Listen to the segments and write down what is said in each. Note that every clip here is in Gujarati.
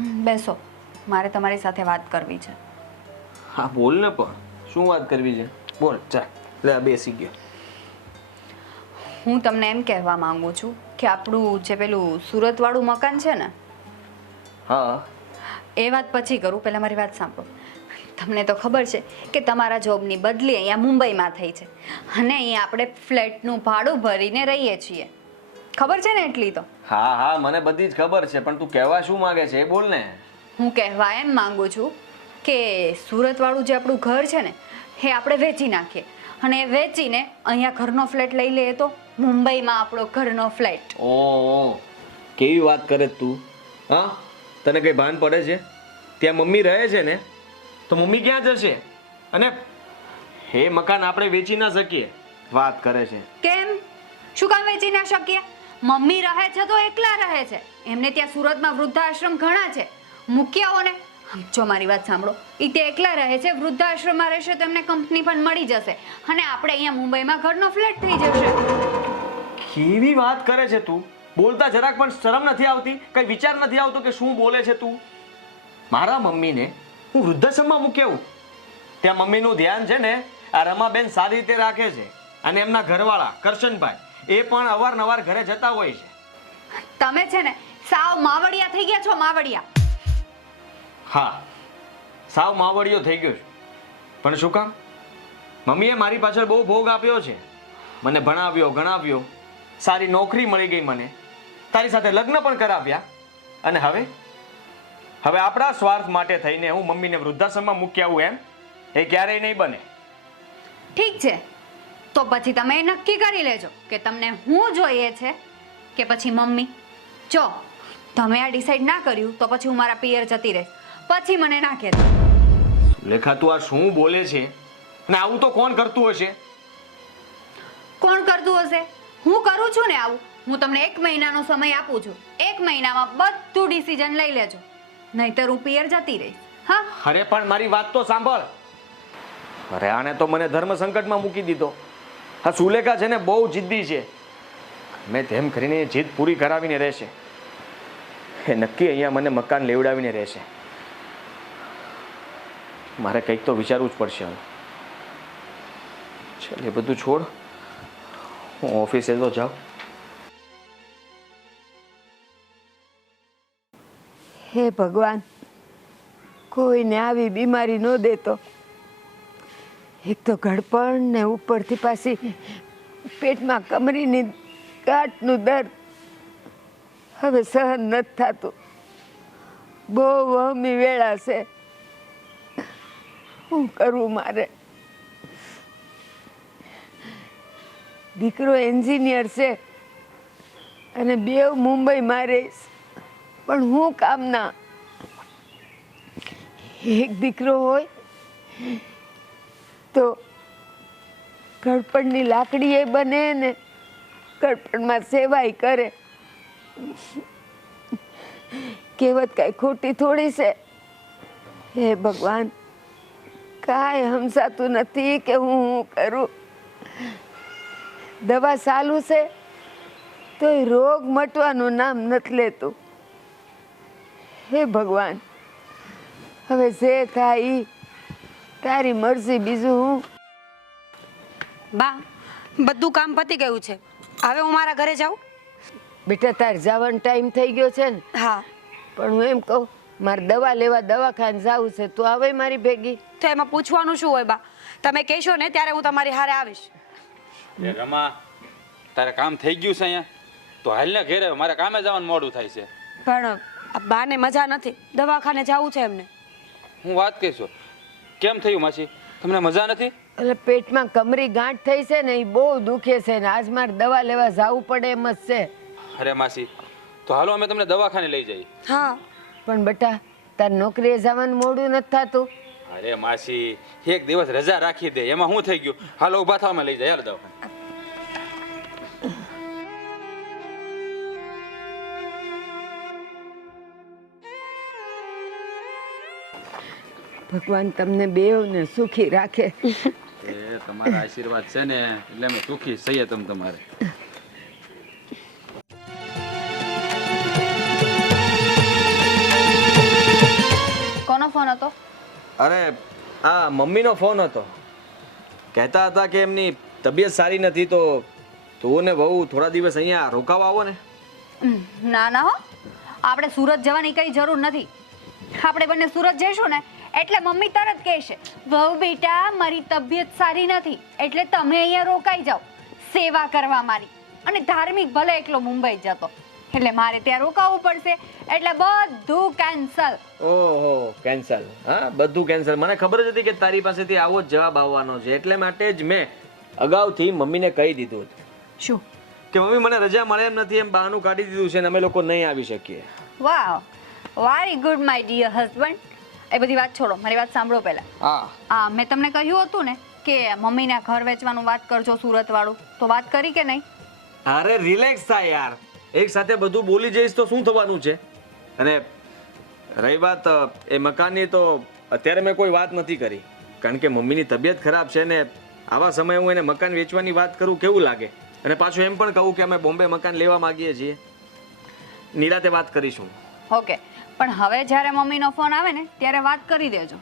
બેસો. મારે તમારી સાથે વાત કરવી છે. હા બોલ ને પણ. શું વાત કરવી છે? બોલ ચા લે બેસી ગયો. હું તમને એમ કહેવા માંગુ છું કે આપણું જે પેલું સુરતવાળું મકાન છે ને હા. એ વાત પછી કરું. પહેલાં મારી વાત સાંભળો. તમને તો ખબર છે કે તમારા જોબની બદલી અહીંયા મુંબઈમાં થઈ છે. અને અહીંયા આપણે ફ્લેટનું ભાડું ભરીને રહીએ છીએ. ખબર છે ને એટલી તો? હા હા મને બધી જ ખબર છે પણ તું કહેવા શું માંગે છે એ બોલ ને. હું કહેવા એમ માંગુ છું કે સુરતવાળું જે આપણું ઘર છે ને એ આપણે વેચી નાખીએ. અને એ વેચીને અહીંયા ઘરનો ફ્લેટ લઈ લઈએ તો મુંબઈમાં આપણો ઘરનો ફ્લેટ. ઓ કેવી વાત કરે છે તું? હા? તને કઈ ભાન પડે છે? ત્યાં મમ્મી રહે છે ને? તો મમ્મી ક્યાં જશે? અને હે મકાન આપણે વેચી ના શકીએ. વાત કરે છે. કેમ? શું કામ વેચી ના શકીએ? મમ્મી રહે છે તો એકલા રહે છે. એમને ત્યાં સુરતમાં વૃદ્ધાશ્રમ ઘણા છે. મૂક્યાઓને જો મારી વાત સાંભળો એ તે એકલા રહે છે, વૃદ્ધાશ્રમમાં રહેશે તો એમને કંપની પણ મળી જશે. અને આપણે અહીંયા મુંબઈમાં ઘરનો ફ્લેટ થઈ જશે. કેવી વાત કરે છે તું? બોલતા જરાક પણ શરમ નથી આવતી? કઈ વિચાર નથી આવતો કે શું બોલે છે તું? મારા મમ્મીને હું વૃદ્ધાશ્રમમાં મૂકેવું ત્યાં મમ્મીનું ધ્યાન છે ને, આ રમાબેન સારી રીતે રાખે છે. અને એમના ઘરવાળા કરશનભાઈ એ પણ અવારનવાર ઘરે જતા હોય છે. તમે છે ને સાવ માવડિયા થઈ ગયા છો માવડિયા. હા સાવ માવડિયો થઈ ગયો છું. પણ શું કામ? મમ્મીએ મારી પાછળ બહુ ભોગ આપ્યો છે. મને ભણાવ્યો ગણાવ્યો. સારી નોકરી મળી ગઈ મને. તારી સાથે લગ્ન પણ કરાવ્યા. અને હવે? હવે આપણા સ્વાર્થ માટે થઈને હું મમ્મીને વૃદ્ધાશ્રમમાં મૂકી આવું એમ? એ ક્યારેય નહીં બને. ઠીક છે. તો પછી તમે એ નક્કી કરી લેજો કે તમને હું જોઈએ છે કે પછી મમ્મી. જો તમે આ ડિસાઈડ ના કર્યું તો પછી હું મારા પિયર જતી રહીશ. પછી મને ના કહેતા. લેખા તું આ શું બોલે છે? ને આવું તો કોણ કરતું હશે? કોણ કરતું હશે? હું કરું છું ને આવું. હું તમને એક મહિનાનો સમય આપું છું. એક મહિનામાં બધું ડિસિઝન લઈ લેજો. નહીતર હું પિયર જતી રહીશ. હા? અરે પણ મારી વાત તો સાંભળ. અરે આને તો મને ધર્મ સંકટમાં મૂકી દીધો. આ સુલેખા છે ને બહુ જિદ્દી છે. મેં તેમ કરીને જીદ પૂરી કરાવીને રહેશે. એ નક્કી અહીંયા મને મકાન લેવડાવીને રહેશે. મારે કંઈક તો વિચારવું જ પડશે હવે. ચાલ, એ બધું છોડ. હું ઓફિસે તો જાઉં. હે ભગવાન, કોઈને આવી બીમારી ન દેતો. એક તો ઘડપણ ને ઉપરથી પાછી પેટમાં કમરીની ગાંઠનું દર્દ હવે સહન નથી થતું. બહુ વહમી વેળા છે. શું કરવું મારે? દીકરો એન્જિનિયર છે અને બે મુંબઈ મારે પણ હું કામના? એક દીકરો હોય તો ગળપણની લાકડી એ બને ને ગળપણમાં સેવાય કરે. કહેવત કાંઈ ખોટી થોડી છે. હે ભગવાન, કાંઈ હમસાતું નથી કે હું હું કરું. દવા ચાલુ છે, તોય રોગ મટવાનું નામ નથી લેતું. હે ભગવાન, હવે જે થાય તારી મરજી બીજું હું? બા બધું કામ પતી ગયું છે. હવે હું મારા ઘરે જાઉં? બેટા તાર જવાનો ટાઈમ થઈ ગયો છે ને. હા. પણ હું એમ કહું મારે દવા લેવા દવાખાને જવું છે તું આવે મારી ભેગી? તો એમાં પૂછવાનું શું હોય બા? તમે કહેશો ને ત્યારે હું તમારી હારે આવીશ. રમા તારે કામ થઈ ગયું છે અહીંયા? તો હાલ ને ઘેરે મારે કામે જવાનું મોડું થાય છે. પણ આ બાને મજા નથી. દવાખાને જવું છે એમને. હું વાત કહીશું કેમ થયું માસી? તમને મજા નથી? એટલે પેટમાં કમરી ગાંઠ થઈ છે ને એ બહુ દુખે છે ને આજ મારે દવા લેવા જવું પડે એમ જ છે. અરે માસી તો હાલો અમે તમને દવાખાને લઈ જઈએ. હા. પણ બટા તાર નોકરીએ જવાનું મોડું નથી થતું. અરે માસી એક દિવસ રજા રાખી દે એમાં શું થઈ ગયું? હાલો ઊભા થવામાં લઈ જાય હાલો દવાખાને. ભગવાન તમને બેવને સુખી રાખે. એ તમારા આશીર્વાદ છે ને એટલે અમે સુખી સહીએ તમ તમારે. કોનો ફોન હતો? અરે આ મમ્મીનો ફોન હતો. કહેતા હતા કે એમની તબિયત સારી નથી તો તું ને બહુ થોડા દિવસ અહીંયા રોકાવા આવો ને. ના ના હો. આપણે સુરત જવાની કઈ જરૂર નથી. આપણે બંને સુરત જઈશું ને એટલે મમ્મી તરત કહેશે વહુ બેટા મારી તબિયત સારી નથી એટલે તમે અહીંયા રોકાઈ જાઓ. સેવા કરવા મારી. અને ધાર્મિક ભલે એકલો મુંબઈ જતો એટલે મારે ત્યાં રોકાવું પડશે. એટલે બધું કેન્સલ ઓહો કેન્સલ હા બધું કેન્સલ મને ખબર જ હતી કે તારી પાસેથી આવો જ જવાબ આવવાનો છે એટલે માટે જ મેં અગાઉથી મમ્મીને કહી દીધું શું? કે મમ્મી મને રજા મળે એમ નથી એમ બહાનું કાઢી દીધું છે અને અમે લોકો નહીં આવી શકીએ. વાહ. Very good my dear husband એ બધી વાત છોડો મારી વાત સાંભળો પહેલા. હા. હા મેં તમને કહ્યું હતું ને કે મમ્મીના ઘર વેચવાનું વાત કરજો સુરત વાળું તો વાત કરી કે નહીં? અરે રિલેક્સ થાય યાર. એક સાથે બધું બોલી જઈશ તો શું થવાનું છે? અને રહી વાત એ મકાનની તો અત્યારે મેં કોઈ વાત નથી કરી. કારણ કે મમ્મીની તબિયત ખરાબ છે ને આવા સમયે હું એને મકાન વેચવાની વાત કરું કેવું લાગે? અને પાછું એમ પણ કહું કે અમે બોમ્બે મકાન લેવા માંગીએ છીએ. નિરાતે વાત કરીશું. ઓકે. પણ હવે જ્યારે મમ્મીનો ફોન આવે ને ત્યારે વાત કરી દેજો.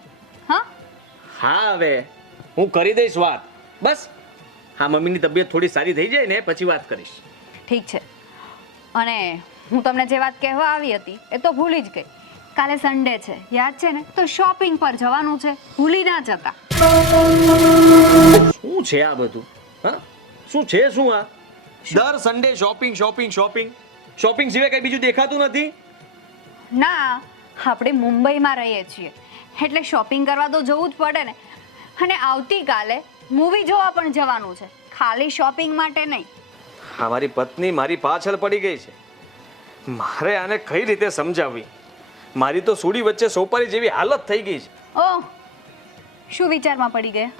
હા? હા હવે. હું કરી દઈશ વાત. બસ. હા મમ્મીની તબિયત થોડી સારી થઈ જાય ને પછી વાત કરીશ. ઠીક છે. અને હું તમને જે વાત કહેવા આવી હતી એ તો ભૂલી જ ગઈ. કાલે સન્ડે છે. યાદ છે ને? તો શોપિંગ પર જવાનું છે. ભૂલી ના જતા. શું છે આ બધું? હા? શું છે શું આ? દર Sunday shopping shopping shopping shopping સિવાય કઈ બીજું દેખાતું નથી? ના આપણે મુંબઈમાં રહીએ છીએ. એટલે શોપિંગ કરવા તો જવું જ પડે ને. અને આવતીકાલે મૂવી જોવા પણ જવાનું છે. ખાલી શોપિંગ માટે નહીં. અમારી મારી પત્ની મારી પાછળ પડી ગઈ છે. મારે આને કઈ રીતે સમજાવવી? મારી તો સુડી વચ્ચે સોપારી જેવી હાલત થઈ ગઈ છે. ઓહ શું વિચારમાં પડી ગયા?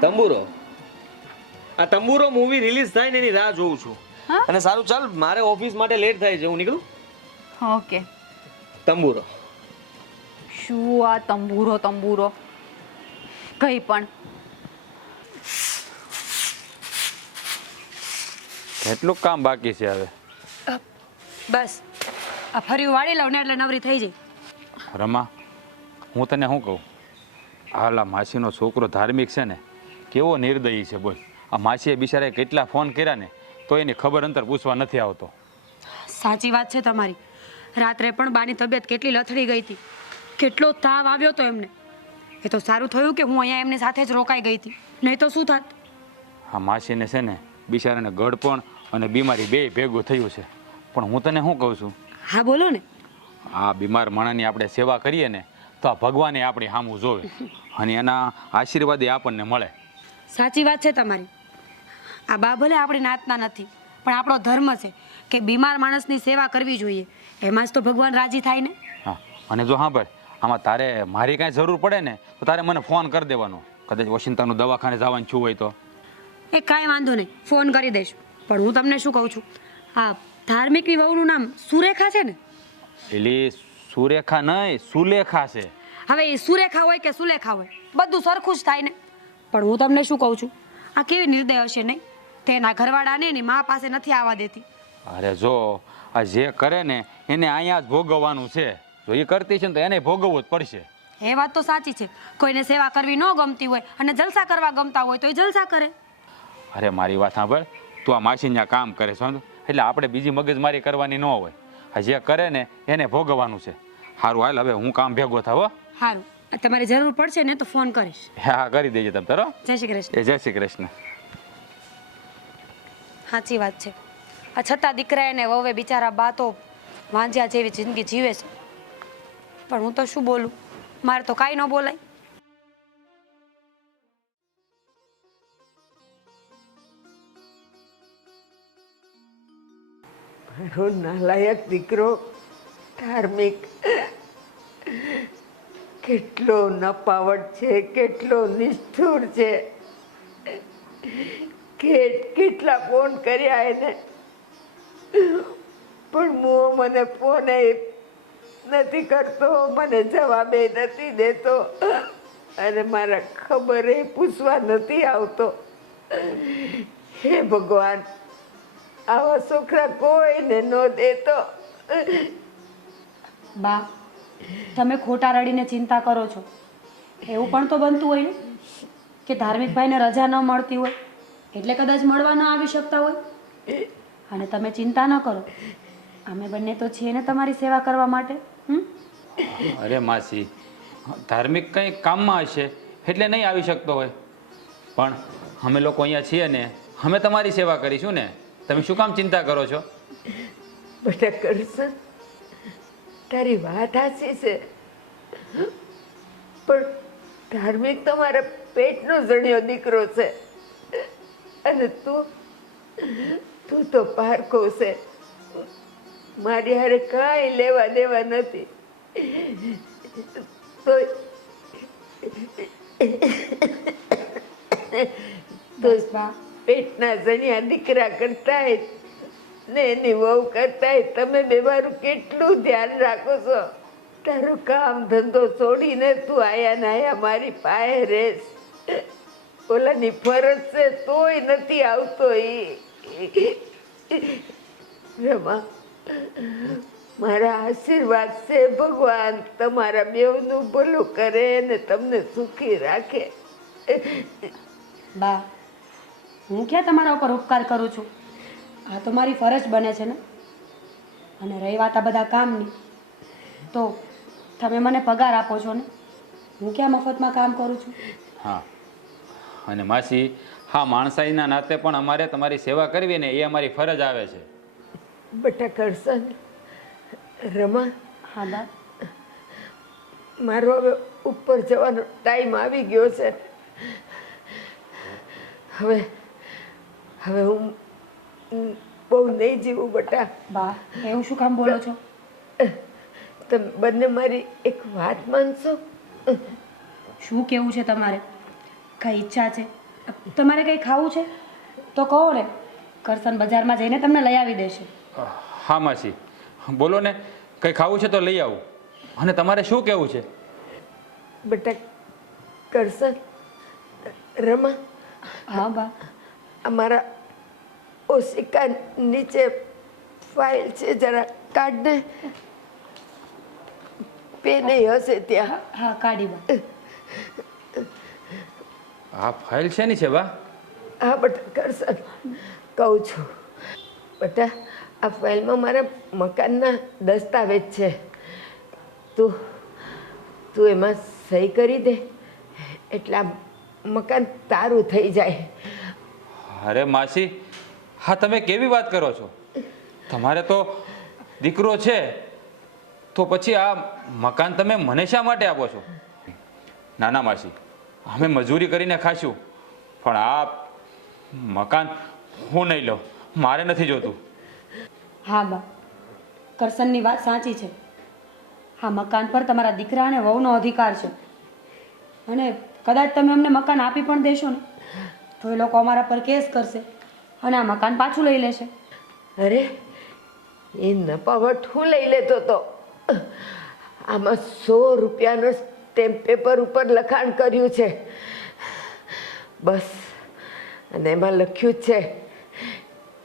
તંબુરો. આ તંબુરો મૂવી રિલીઝ થાય ને એની રાહ જોઉં છું. અને સારું ચાલ મારે ઓફિસ માટે લેટ થાય છે. હું નીકળું? ઓકે. તંબુરો. શું આ તંબુરો તંબુરો? કઈ પણ. કેટલું કામ બાકી છે હવે? બસ. આ ફરી વાળી લઉં ને એટલે નવરી થઈ જાય. રમા હું તને શું કહું? હાલા માસીનો છોકરો ધાર્મિક છે ને કેવો નિર્દયી છે બોલ. આ માસીએ બિચારે કેટલા ફોન કર્યા ને તો એની ખબર અંતર પૂછવા નથી આવતો. સાચી વાત છે તમારી. રાત્રે પણ બાની તબિયત કેટલી લથડી ગઈ હતી. કેટલો તાવ આવ્યો હતો એમને. એ તો સારું થયું કે હું અહીંયા એમની સાથે જ રોકાઈ ગઈ હતી. નહીં તો શું થાત? આ માસીને છે ને બિચારાને ગળપણ અને બીમારી બે ભેગું થયું છે. પણ હું તને શું કહું છું? હા બોલો ને. આ બીમાર માણસની આપણે સેવા કરીએ ને તો આ ભગવાને આપણી સામું જોવે અને એના આશીર્વાદ આપણને મળે. સાચી વાત છે તમારી. આ બા ભલે આપણી નાતના નથી પણ આપણો ધર્મ છે. કે બીમાર માણસની સેવા કરવી જોઈએ? એમાં જ તો ભગવાન રાજી થાય ને? હા અને જો હા ભાઈ આમાં તારે મારી કાંઈ જરૂર પડે ને તો તારે મને ફોન કરી દેવાનો. કદાચ વોશિંગ્ટનનું દવાખાને જવાનું છું હોય તો. એ કાંઈ વાંધો નહીં ફોન કરી દઈશ. પણ હું તમને શું કહું છું? આ ધાર્મિકની વહુનું નામ સુરેખા છે ને? એલી સુરેખા નહીં સુલેખા છે. હવે એ સુરેખા હોય કે સુલેખા હોય બધું સરખું જ થાય ને? પણ હું તમને શું કહું છું? આ કેવી નિર્દય હશે નહીં? તેના ઘરવાળાને એની મા પાસે નથી આવવા દેતી. અરે જો આ જે કરે ને એને અહીંયા જ ભોગવવાનું છે. જો એ કરતી છે ને તો એને ભોગવવું જ પડશે. એ વાત તો સાચી છે. કોઈને સેવા કરવી ન ગમતી હોય અને જલસા કરવા ગમતા હોય તો એ જલસા કરે. અરે મારી વાત સાંભળ તું આ માસી કામ કરે છો એટલે આપણે બીજી મગજમારી કરવાની ન હોય. આ જે કરે ને એને ભોગવવાનું છે. સારું હાલ હવે હું કામ ભેગો થાવ હો. સારું તમારે જરૂર પડશે ને તો ફોન કરીશ. હા કરી દેજે તમે તારો જય શ્રી કૃષ્ણ. જય શ્રી કૃષ્ણ. સાચી વાત છે. આ છતાં દીકરા એને વવે બિચારા બા તો વાંજ્યા જેવી જિંદગી જીવે છે. પણ હું તો શું બોલું? મારે તો કાંઈ ન બોલાય. મારો નાલાયક દીકરો ધાર્મિક. કેટલો નપાવટ છે, કેટલો નિષ્ઠુર છે. કેટ કેટલા ફોન કર્યા એને. પણ મુઓ મને ફોન નથી કરતો, મને જવાબે નથી દેતો. અને મારા ખબરે પૂછવા નથી આવતો. હે ભગવાન, આવા છોકરા કોઈને ન દેતો. બા, તમે ખોટા રડીને ચિંતા કરો છો. એવું પણ તો બનતું હોય ને, કે ધાર્મિક ભાઈને રજા ન મળતી હોય, એટલે કદાચ મળવા ન આવી શકતા હોય. અને તમે ચિંતા ન કરો. અમે બંને તો છીએ ને તમારી સેવા કરવા માટે હમ? અરે માસી ધાર્મિક કંઈ કામમાં હશે એટલે નહીં આવી શકતો હોય. પણ અમે લોકો અહીંયા છીએ ને અમે તમારી સેવા કરીશું ને. તમે શું કામ ચિંતા કરો છો? બધા કરશન તારી વાત હાચી છે. પણ ધાર્મિક તો મારા પેટનો જણ્યો દીકરો છે. અને તું તું તો પારકો છે. મારી હારે કાંઈ લેવા દેવા નથી. તો પેટના જણિયા દીકરા કરતા ને એની વહુ કરતા તમે બે મારું કેટલું ધ્યાન રાખો છો? તારું કામ ધંધો છોડીને તું આયા ને આયા મારી પાસે રેસ ઓલાની ફરજ છે તોય નથી આવતો એ રમા મારા આશીર્વાદ છે ભગવાન. તમારા બેવનું ભલું કરે ને તમને સુખી રાખે. બા હું ક્યાં તમારા ઉપર ઉપકાર કરું છું? આ તો મારી ફરજ બને છે ને? અને રહી વાત આ બધા કામની. તો તમે મને પગાર આપો છો ને? હું ક્યાં મફતમાં કામ કરું છું? હા અને માસી હા માણસાઈના નાતે પણ અમારે તમારી સેવા કરવી ને એ અમારી ફરજ આવે છે. બટા કરશન રમા હા બા. મારો હવે ઉપર જવાનો ટાઈમ આવી ગયો છે. હવે હવે હું બહુ નહીં જીવું બટા. બા એવું શું કામ બોલો છો? તમે બંને મારી એક વાત માનશો? શું કેવું છે તમારે? કઈ ઈચ્છા છે? તમારે કંઈ ખાવું છે? તો કહો ને કરસન બજારમાં જઈને તમને લઈ આવી દેશે. હા માસી. બોલો ને કંઈ ખાવું છે તો લઈ આવું. અને તમારે શું કહેવું છે? બેટા કરસન રમા. હા બા. અમારા ઓશિકા નીચે ફાઇલ છે જરા કાઢ ને પેન હશે ત્યાં. હા કાઢી બા. આ ફાઇલ શેની છે બા? હા બટા કરશન કહું છું. બટા આ ફાઇલમાં મારા મકાનના દસ્તાવેજ છે. તું તું એમાં સહી કરી દે. એટલે આ મકાન તારું થઈ જાય. અરે માસી હા તમે કેવી વાત કરો છો? તમારે તો દીકરો છે. તો પછી આ મકાન તમે મને શા માટે આપો છો? ના ના માસી અમે મજૂરી કરીને ખાશું. પણ આ મકાન હું નહીં લઉં. મારે નથી જોતું. હા બા. કરસનની વાત સાચી છે. હા મકાન પર તમારા દીકરા અને વહુનો અધિકાર છે. અને કદાચ તમે અમને મકાન આપી પણ દેશો ને તો એ લોકો અમારા પર કેસ કરશે અને આ મકાન પાછું લઈ લેશે. અરે એ નપાવટ હું લઈ લેતો તો. આમાં સો રૂપિયાનો સ્ટેમ્પ પેપર ઉપર લખાણ કર્યું છે. બસ. અને એમાં લખ્યું જ છે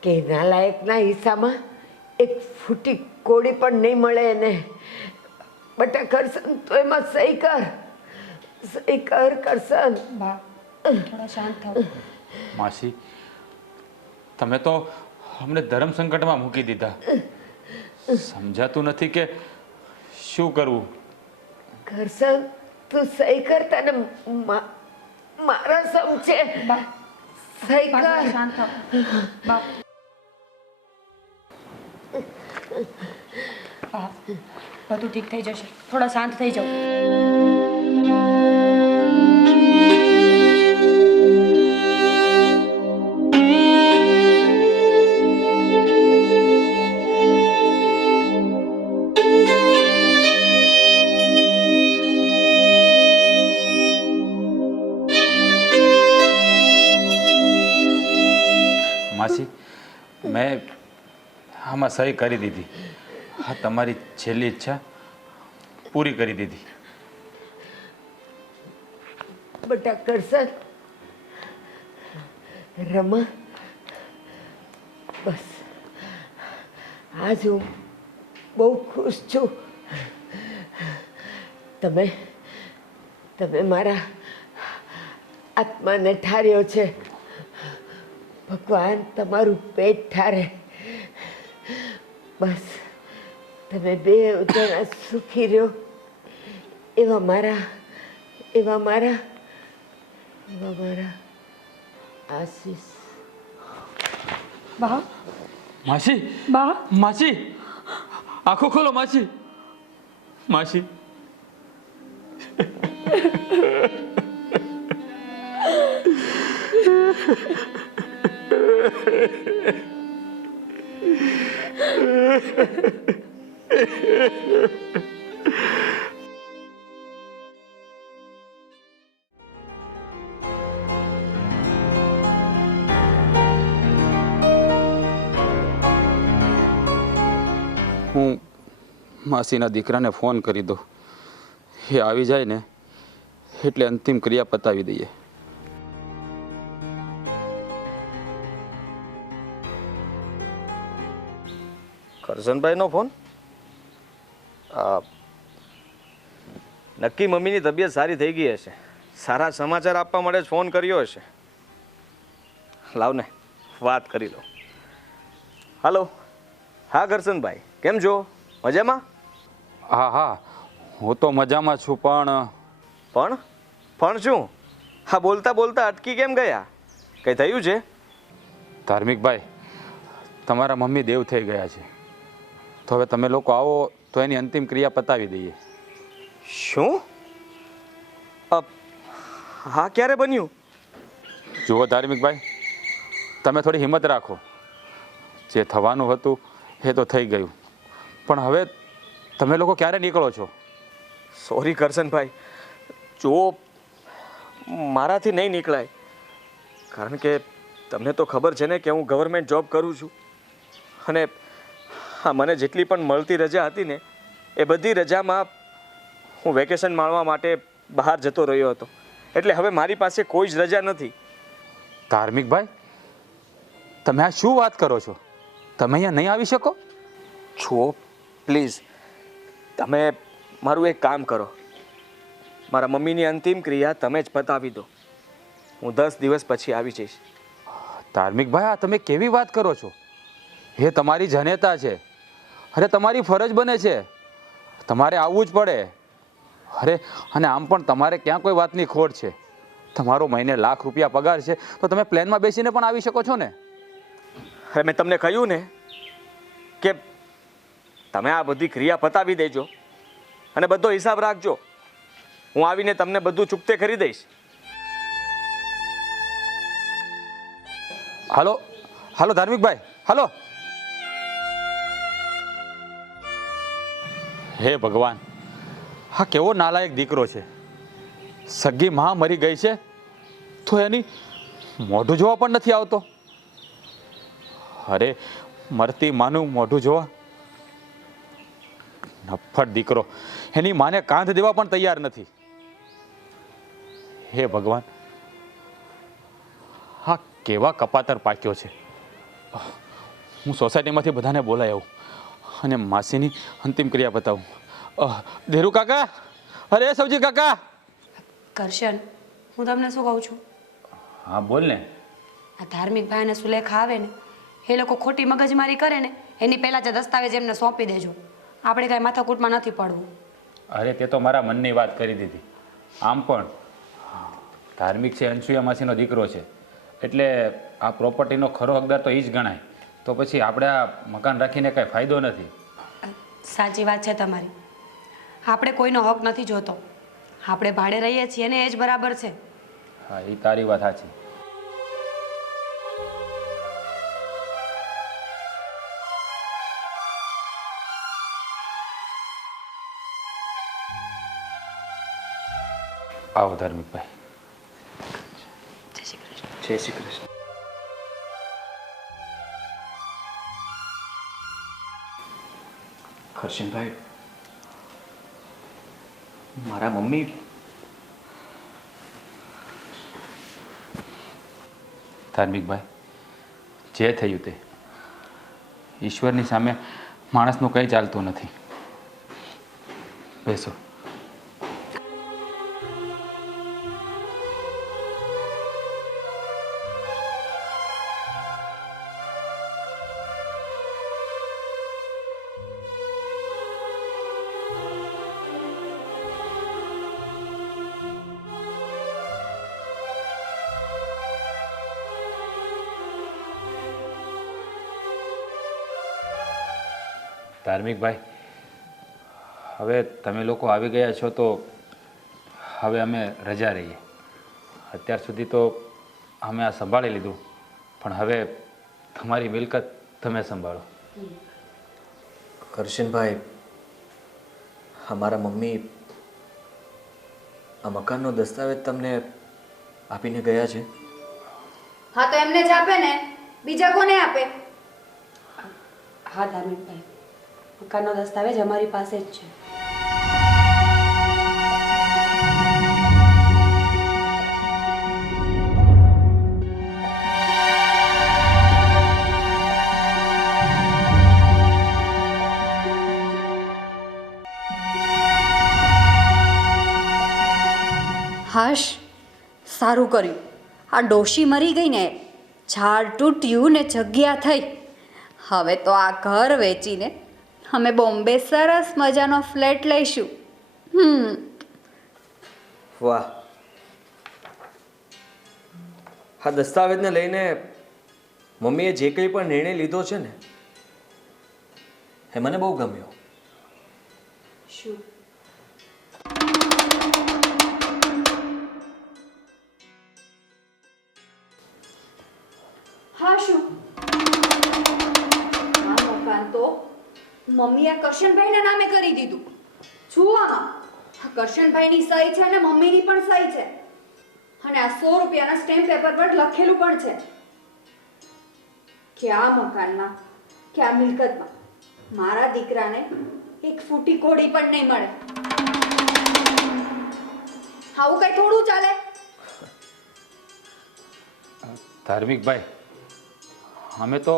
કે નાલાયકના હિસ્સામાં એક ફૂટી કોડી પણ નહીં મળે એને. બટા કરશન તો એમાં સહી કર. સહી કર કરશન બા થોડા શાંત થાઓ માસી તમે તો અમને ધર્મ સંકટમાં મૂકી દીધા. સમજાતું નથી કે શું કરવું? કરશન તું સહી કર તને મારા સમ છે સહી કર શાંત થાઓ બા બધું ઠીક થઈ જશે. થોડા શાંત થઈ જાઓ. આમાં સહી કરી દીધી. હા, તમારી છેલ્લી ઈચ્છા પૂરી કરી દીધી. બટા કરશન રમા, બસ. આજ હું બહુ ખુશ છું. તમે તમે મારા આત્માને ઠાર્યો છે. ભગવાન તમારું પેટ ઠારે. બસ તમે બે જણા સુખી રહ્યો એવા મારા એવા મારા એવા મારા આશીષ બા માસી બા માસી આખો ખોલો માસી માસી હું માસીના દીકરાને ફોન કરી દઉં. એ આવી જાય ને, એટલે અંતિમ ક્રિયા પતાવી દઈએ. કરશનભાઈનો ફોન? નક્કી મમ્મીની તબિયત સારી થઈ ગઈ હશે. સારા સમાચાર આપવા માટે ફોન કર્યો હશે. લાવને વાત કરી લો હાલો હા કરશનભાઈ કેમ છો? મજામાં? હા હા હું તો મજામાં છું પણ પણ? પણ શું? હા બોલતા બોલતા અટકી કેમ ગયા? કંઈ થયું છે? ધાર્મિકભાઈ તમારા મમ્મી દેવ થઈ ગયા છે. તો હવે તમે લોકો આવો તો એની અંતિમ ક્રિયા પતાવી દઈએ. શું? હા ક્યારે બન્યું? જુઓ ધાર્મિકભાઈ તમે થોડી હિંમત રાખો. જે થવાનું હતું એ તો થઈ ગયું. પણ હવે તમે લોકો ક્યારે નીકળો છો? સોરી કરશનભાઈ. જો મારાથી નહીં નીકળાય. કારણ કે તમને તો ખબર છે ને કે હું ગવર્મેન્ટ જોબ કરું છું. અને હા મને જેટલી પણ મળતી રજા હતી ને એ બધી રજામાં હું વેકેશન માણવા માટે બહાર જતો રહ્યો હતો. એટલે હવે મારી પાસે કોઈ જ રજા નથી. ધાર્મિકભાઈ તમે આ શું વાત કરો છો? તમે અહીંયા નહીં આવી શકો? છો પ્લીઝ. તમે મારું એક કામ કરો. મારા મમ્મીની અંતિમ ક્રિયા તમે જ પતાવી દો. હું દસ દિવસ પછી આવી જઈશ. ધાર્મિકભાઈ આ તમે કેવી વાત કરો છો? એ તમારી જનેતા છે. અરે તમારી ફરજ બને છે. તમારે આવવું જ પડે. અરે અને આમ પણ તમારે ક્યાં કોઈ વાતની ખોટ છે? તમારો મહિને લાખ રૂપિયા પગાર છે તો તમે પ્લેનમાં બેસીને પણ આવી શકો છો ને. અરે મેં તમને કહ્યું ને કે તમે આ બધી ક્રિયા પતાવી દેજો અને બધો હિસાબ રાખજો. હું આવીને તમને બધું ચૂકતે કરી દઈશ. હાલો હાલો ધાર્મિકભાઈ હાલો. હે ભગવાન, હા કેવો નાલાયક દીકરો છે. સગી માં મરી ગઈ છે, તો એની મોઢું જોવા પણ નથી આવતો. અરે, મરતી માનું મોઢું જોવા. નફટ દીકરો, એની માને કાંધ દેવા પણ તૈયાર નથી. હે ભગવાન, હા કેવા કપાતર પાક્યો છે. હું સોસાયટીમાંથી બધાને બોલાય આવું. અને માસીની અંતિમ ક્રિયા બતાવું. અહ, ધીરુ કાકા? અરે સૌજી કાકા? કરશન હું તમને શું કહું છું? હા બોલ ને. આ ધાર્મિક ભાઈ અને સુલેખા આવે ને એ લોકો ખોટી મગજમારી કરે ને એની પહેલાં જે દસ્તાવેજ એમને સોંપી દેજો. આપણે કાંઈ માથાકૂટમાં નથી પડવું. અરે તે તો મારા મનની વાત કરી દીધી. આમ પણ ધાર્મિક છે અંશુયા માસીનો દીકરો છે. એટલે આ પ્રોપર્ટીનો ખરો હકદાર તો એ જ ગણાય. તો પછી આપણે આ મકાન રાખીને કાંઈ ફાયદો નથી. સાચી વાત છે તમારી. આપણે કોઈનો હક નથી જોતો. આપણે ભાડે રહીએ છીએ ને એ જ બરાબર છે. હા એ તારી વાત સાચી. આવો ધાર્મિકભાઈ. જય શ્રી કૃષ્ણ. જય શ્રી કૃષ્ણ. ખરશનભાઈ મારા મમ્મી ધાર્મિકભાઈ જે થયું તે ઈશ્વરની સામે માણસનું કંઈ ચાલતું નથી. બેસો. ધાર્મિક ભાઈ હવે તમે લોકો આવી ગયા છો તો હવે અમે રજા રહીએ. અત્યાર સુધી તો અમે આ સંભાળી લીધું પણ હવે તમારી મિલકત તમે સંભાળો. કરશનભાઈ અમારા મમ્મી આ મકાનનો દસ્તાવેજ તમને આપીને ગયા છે? હા તો એમને જ આપે ને. બીજા કોને આપે? હા ધાર્મિકભાઈ. મકાનનો દસ્તાવેજ અમારી પાસે જ છે હાશ સારું કર્યું. આ ડોશી મરી ગઈ ને, ઝાડ તૂટ્યું ને જગ્યા થઈ. હવે તો આ ઘર વેચીને અમે બોમ્બે સરસ મજાનો ફ્લેટ લઈશું. હમ. વાહ. હા દસ્તાવેજને લઈને મમ્મીએ જે કંઈ પણ નિર્ણય લીધો છે ને એ મને બહુ ગમ્યો. શું? મમ્મીએ કરશનભાઈના નામે કરી દીધું. છું આમાં. કરશનભાઈની સહી છે અને મમ્મીની પણ સહી છે. અને આ સો રૂપિયાના સ્ટેમ્પ પેપર પર લખેલું પણ છે. કે આ મકાનમાં, કે આ મિલકતમાં મારા દીકરાને એક ફૂટી કોડી પણ નહીં મળે. આવું કઈ થોડું ચાલે? ધાર્મિક ભાઈ અમે તો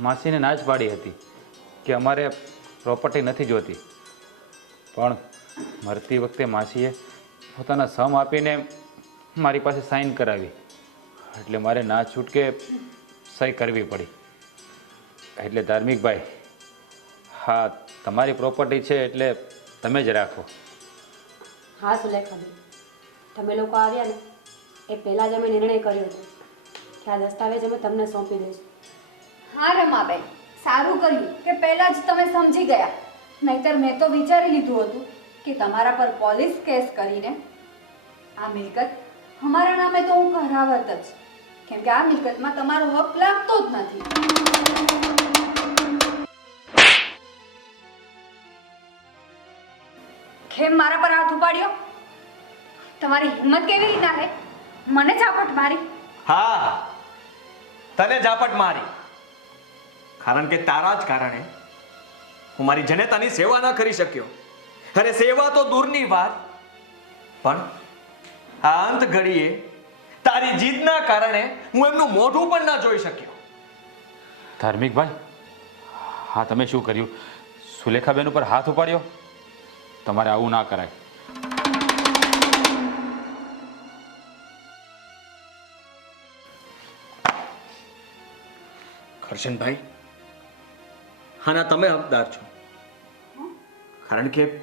માસીને ના જ પાડી હતી. કે અમારે પ્રોપર્ટી નથી જોતી પણ મરતી વખતે માસીએ પોતાના સમ આપીને મારી પાસે સાઈન કરાવી. એટલે મારે ના છૂટકે સહી કરવી પડી. એટલે ધાર્મિક ભાઈ હા તમારી પ્રોપર્ટી છે એટલે તમે જ રાખો. હા સુલેખાબેન. તમે લોકો આવ્યા ને એ પહેલાં જ અમે નિર્ણય કર્યો હતો કે આ દસ્તાવેજ અમે તમને સોંપી દઈશું. હા રમાબેન. સારું કર્યું કે પહેલા જ તમે સમજી ગયા. નહીતર મેં તો વિચારી લીધું હતું કે તમારા પર પોલીસ કેસ કરીને આ મિલકત અમારા નામે તો હું કરાવત જ. કેમ કે આ મિલકતમાં તમારો હક લાગતો જ નથી. કેમ મારા પર હાથ ઉપાડ્યો? તમારી હિંમત કેવી રીતના હે? મને ઝાપટ મારી. હા, તને ઝાપટ મારી. કારણ કે તારા જ કારણે હું મારી જનતાની સેવા ન કરી શક્યો. અરે સેવા તો દૂરની વાત પણ આ અંત ઘડીએ તારી જીદના કારણે હું એમનું મોઢું પણ ના જોઈ શક્યો. ધાર્મિકભાઈ હા તમે શું કર્યું? સુલેખાબેન ઉપર હાથ ઉપાડ્યો? તમારે આવું ના કરાય. કરશનભાઈ હા ના તમે હકદાર છો. કારણ કે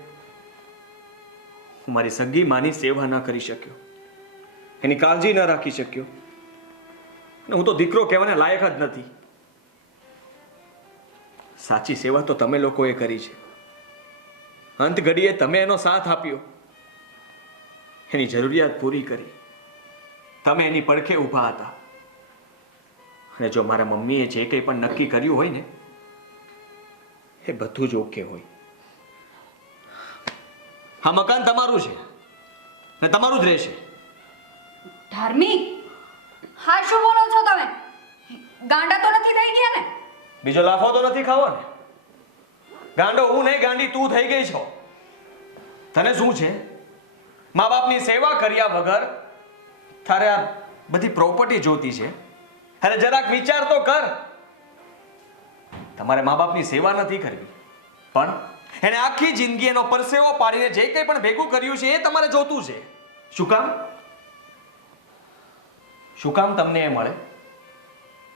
હું મારી સગી માની સેવા ન કરી શક્યો. એની કાળજી ન રાખી શક્યો. અને હું તો દીકરો કહેવાને લાયક જ નથી. સાચી સેવા તો તમે લોકોએ કરી છે. અંત ઘડીએ તમે એનો સાથ આપ્યો. એની જરૂરિયાત પૂરી કરી. તમે એની પડખે ઊભા હતા. અને જો મારા મમ્મીએ જે કંઈ પણ નક્કી કર્યું હોય ને એ બધું જ ઓકે હોય. આ મકાન તમારું છે ને તમારું જ રહેશે. ધાર્મિક? હા શું બોલો છો તમે? ગાંડા તો નથી થઈ ગયા ને? બીજો લાફો તો નથી ખાવો ને? ગાંડો હું નહીં ગાંડી તું થઈ ગઈ છો. તને શું છે? મા બાપની સેવા કર્યા વગર તારે આ બધી પ્રોપર્ટી જોતી છે. અરે જરાક વિચાર તો કર. તમારે મા બાપની સેવા નથી કરવી. પણ એને આખી જિંદગી એનો પરસેવો પાડીને જે કંઈ પણ ભેગું કર્યું છે એ તમારે જોતું છે. શું કામ? શું કામ તમને એ મળે?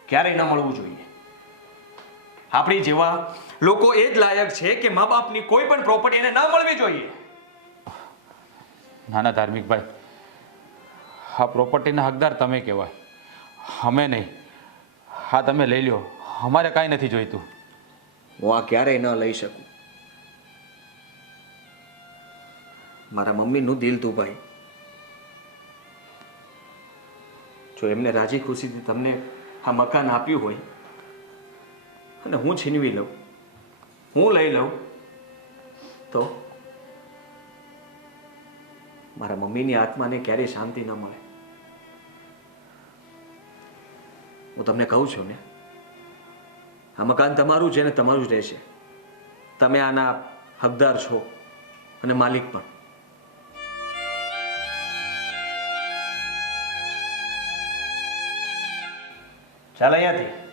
ક્યારેય ન મળવું જોઈએ. આપણી જેવા લોકો એ જ લાયક છે કે મા બાપની કોઈ પણ પ્રોપર્ટી એને ન મળવી જોઈએ. નાના ધાર્મિકભાઈ આ પ્રોપર્ટીના હકદાર તમે કહેવાય. અમે નહીં. હા તમે લઈ લ્યો. અમારે કાંઈ નથી જોઈતું. હું આ ક્યારેય ન લઈ શકું. મારા મમ્મીનું દિલ તું ભાઈ જો એમને રાજી ખુશીથી તમને આ મકાન આપ્યું હોય, અને હું છીનવી લઉં, હું લઈ લઉં, તો મારા મમ્મીની આત્માને ક્યારેય શાંતિ ન મળે. હું તમને કહું છું ને આ મકાન તમારું છે ને તમારું જ રહેશે. તમે આના હકદાર છો અને માલિક પણ. ચાલ અહીંયાથી.